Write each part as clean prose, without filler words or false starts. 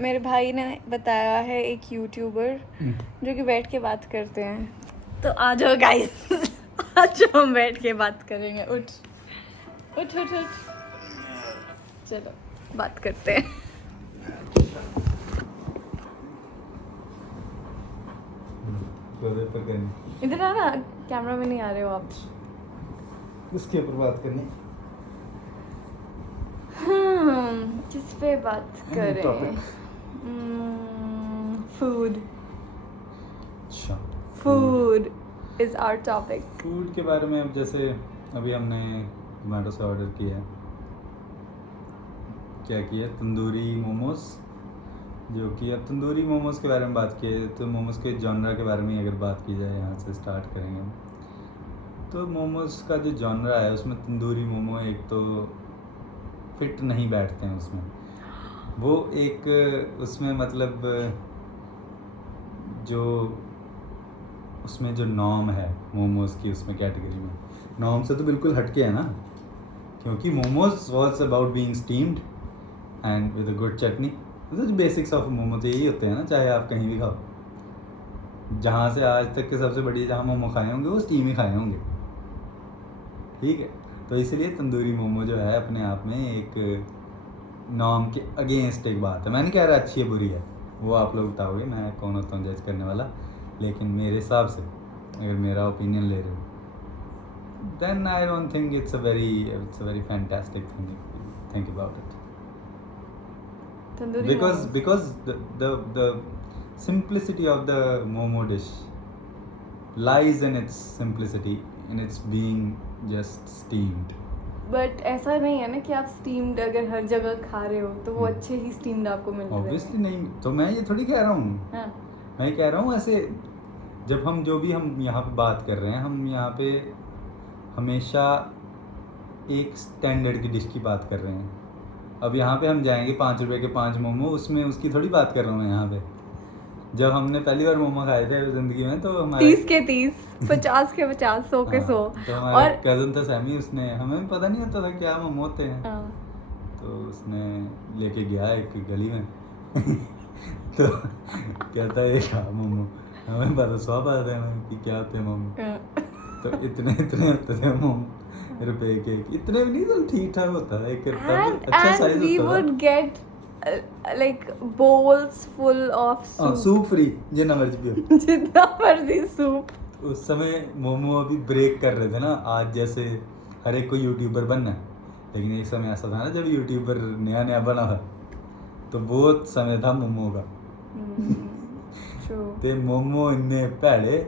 मेरे भाई ने बताया है एक यूट्यूबर जो कि बैठ के बात करते हैं, तो आ जाओ गाइस। आज हम बैठ के बात करेंगे। उठ उठ उठ उठ, चलो बात करते हैं। इधर आ ना, कैमरा में नहीं आ रहे हो आप। इसके ऊपर बात करनी। किस पे बात करें? फूड। अच्छा, food is our topic. Food के बारे में अब जैसे अभी हमने जोमेटो से ऑर्डर किया है, क्या किया, तंदूरी मोमोज। जो कि अब तंदूरी मोमोज के बारे में बात किए तो मोमोज के जॉनरा के बारे में अगर बात की जाए, यहाँ से स्टार्ट करेंगे हम। तो मोमोज का जो जॉनरा है उसमें तंदूरी मोमो एक तो फिट नहीं बैठते हैं उसमें। वो एक उसमें मतलब जो उसमें जो नॉर्म है मोमोज की, उसमें कैटेगरी में नॉर्म से तो बिल्कुल हटके है ना, क्योंकि momos was about being steamed and with a good chutney. मतलब जो बेसिक्स ऑफ मोमोज यही होते हैं ना, चाहे आप कहीं भी खाओ। जहाँ से आज तक के सबसे बड़ी जहाँ मोमो खाए होंगे वो स्टीम ही खाए होंगे, ठीक है। तो इसलिए तंदूरी मोमो जो है अपने आप में एक नॉर्म के अगेंस्ट एक बात है। मैं नहीं कह रहा अच्छी है बुरी है, वो आप लोग बताओगे, मैं कौन होता हूँ जज करने वाला। लेकिन मेरे हिसाब से अगर मेरा ओपिनियन ले रहे हो, then I don't think it's a very fantastic thing if you think about it. Because the simplicity of the momo dish lies in its simplicity, in its being just steamed. But ऐसा नहीं है ना कि आप steamed अगर हर जगह खा रहे हो तो वो अच्छे ही स्टीम्ड आपको मिल रहे हैं। Obviously नहीं, तो मैं ये थोड़ी कह रहा हूँ। हाँ। मैं ये कह रहा हूँ ऐसे, जब हम जो भी हम यहाँ पे बात कर रहे हैं, हम यहाँ पे हमेशा एक स्टैंडर्ड की डिश की बात कर रहे हैं। अब यहाँ पे हम जाएंगे 5 रुपए के 5 मोमो, उसमें उसकी थोड़ी बात कर रहा हूँ मैं यहाँ पे। जब हमने पहली बार मोमो खाए थे जिंदगी में, तो हमारे 30 के 30, 50 के 50, 100 के 100। तो हमारा कजन था सैमी, उसने, हमें पता नहीं होता था क्या मोमो होते हैं। तो उसने लेके गया एक गली में तो कहता है ये खा मोमो, हमें पता 100 पता था हमें कि क्या होते हैं मोमो। तो इतने होते थे मोमो, रुपए के इतने भी नहीं, तो ठीक ठाक होता है, एक अच्छा साइज we होता would था। get like bowls full of soup। Soup free, जितना मर्जी पियो। जितना मर्जी सूप। उस समय मोमो अभी ब्रेक कर रहे थे ना, आज जैसे हर एक को यूट्यूबर बनना है, लेकिन एक समय ऐसा था ना जब यूट्यूबर नया नया बना था, तो वो समय था मोमो का। ते मोमो इन्ने भैड़े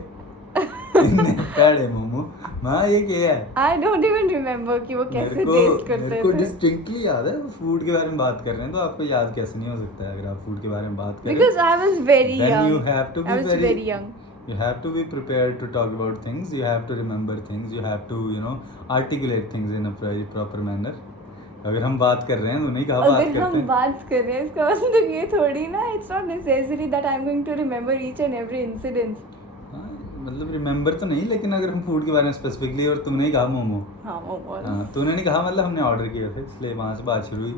मोमो, मैं ये क्या है, I don't even remember कि वो कैसे टेस्ट करते थे। मेरे को डिस्टिंक्टली याद है। फूड के बारे में बात कर रहे हैं तो आपको याद कैसे नहीं हो सकता है अगर आप फूड के बारे में बात करें। Because I was very Then young। you have to be I was very young। You have to be prepared to talk about things. You have to remember things. You have to articulate things in a very proper manner. अगर हम बात कर रहे हैं तो नहीं कहा बात करते हैं। अगर हम बात कर रहे हैं इसका मतलब ये थोड़ी ना, it's not necessary that I'm going to remember each and every incident। मतलब रिमेंबर तो नहीं, लेकिन अगर हम फूड के बारे में स्पेसिफिकली, और तुमने ही कहा मोमो। हाँ मोमो। हाँ, तूने नहीं कहा, मतलब हमने ऑर्डर किया था इसलिए वहाँ से बात शुरू हुई।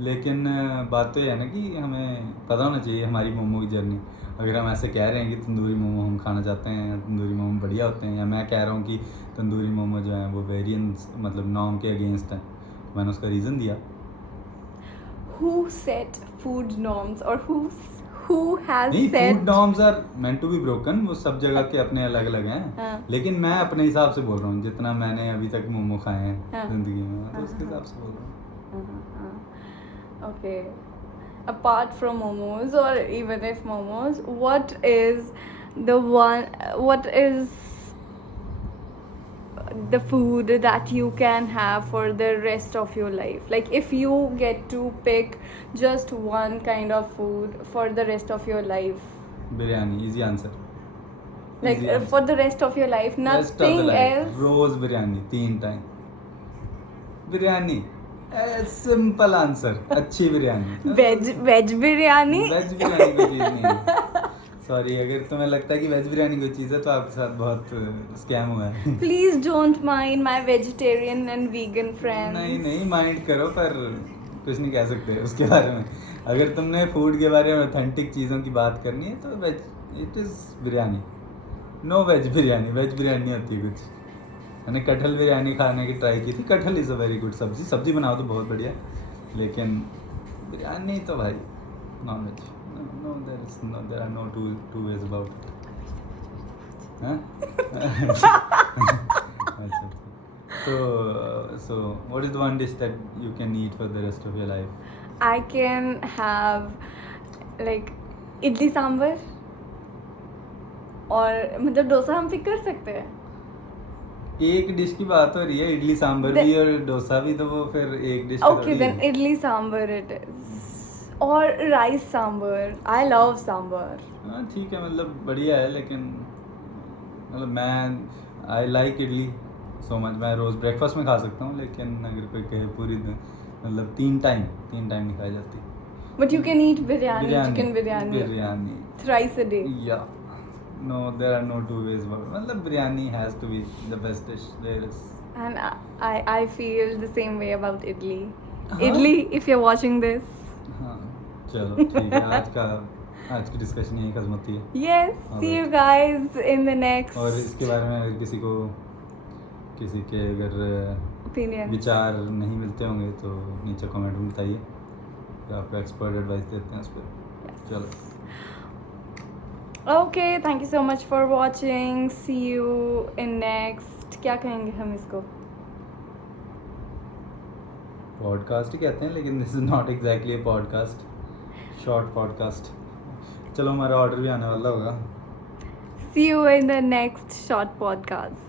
लेकिन बात तो ये है ना कि हमें पता होना चाहिए हमारी मोमो की जर्नी। अगर हम ऐसे कह रहे हैं कि तंदूरी मोमो हम खाना चाहते हैं, तंदूरी मोमो बढ़िया होते हैं, या मैं कह रहा हूँ कि तंदूरी मोमो जो है वो वेरिएंस मतलब नॉर्म के अगेंस्ट हैं, मैंने उसका रीज़न दिया। Who set food norms or who has नहीं, set? Food norms are meant to be broken, वो सब जगह के अपने अलग अलग हैं। लेकिन मैं अपने हिसाब से बोल रहा हूँ, जितना मैंने अभी तक मोमो खाए हैं जिंदगी में, तो उसके हिसाब से बोल रहा हूँ। Okay, apart from momos, or even if momos, what is the food that you can have for the rest of your life? Like if you get to pick just one kind of food for the rest of your life, biryani, easy answer. like for the rest of your life, nothing else। रोज biryani 3 time biryani, simple answer. अच्छी biryani, veg biryani. Veg biryani कोई चीज़ नहीं है। Sorry, अगर तुम्हें लगता है कि वेज बिरयानी कोई चीज़ है तो आपके साथ बहुत स्कैम हुआ है। Please don't mind my vegetarian and vegan friends. नहीं माइंड करो, पर कुछ नहीं कह सकते उसके बारे में। अगर तुमने फूड के बारे में ऑथेंटिक चीज़ों की बात करनी है तो veg, it is biryani. No veg biryani, veg biryani होती कुछ। मैंने कटहल बिरयानी खाने की ट्राई की थी। कटहल इज़ अ वेरी गुड सब्जी, सब्जी बनाओ तो बहुत बढ़िया, लेकिन बिरयानी तो भाई non veg. No there are no two ways about it. अच्छा, so what is the one dish that you can eat for the rest of your life? I can have like idli sambar, और मतलब डोसा हम पिक कर सकते हैं। एक dish की बात हो रही है, इडली सांभर भी और डोसा भी, तो वो फिर एक dish okay then idli sambar it is, और rice sambar, I love sambar. हाँ ठीक है, मतलब बढ़िया है, लेकिन मतलब मैं I like idli so much. मैं रोज़ ब्रेकफास्ट में खा सकता हूँ, लेकिन अगर कोई कहे पूरी मतलब तीन टाइम नहीं खाई जाती। But you can eat biryani, chicken biryani thrice a day. Yeah no, there are no two ways about, मतलब biryani has to be the best dish there is. And I feel the same way about idli. हाँ? Idli, if you're watching this. हाँ चलो ठीक है, आज की discussion यही खत्म होती है। Yes, see you guys in the next. और इसके बारे में अगर किसी के अगर opinions. विचार नहीं मिलते होंगे तो नीचे कमेंट में बताइए, तो आपको एक्सपर्ट एडवाइस देते हैं उस पर। चलो Okay, thank you so much for watching. See you in next. क्या कहेंगे हम इसको? पॉडकास्ट ही कहते हैं, लेकिन this is not exactly a podcast, short podcast. चलो हमारा ऑर्डर भी आने वाला होगा। See you in the next short podcast.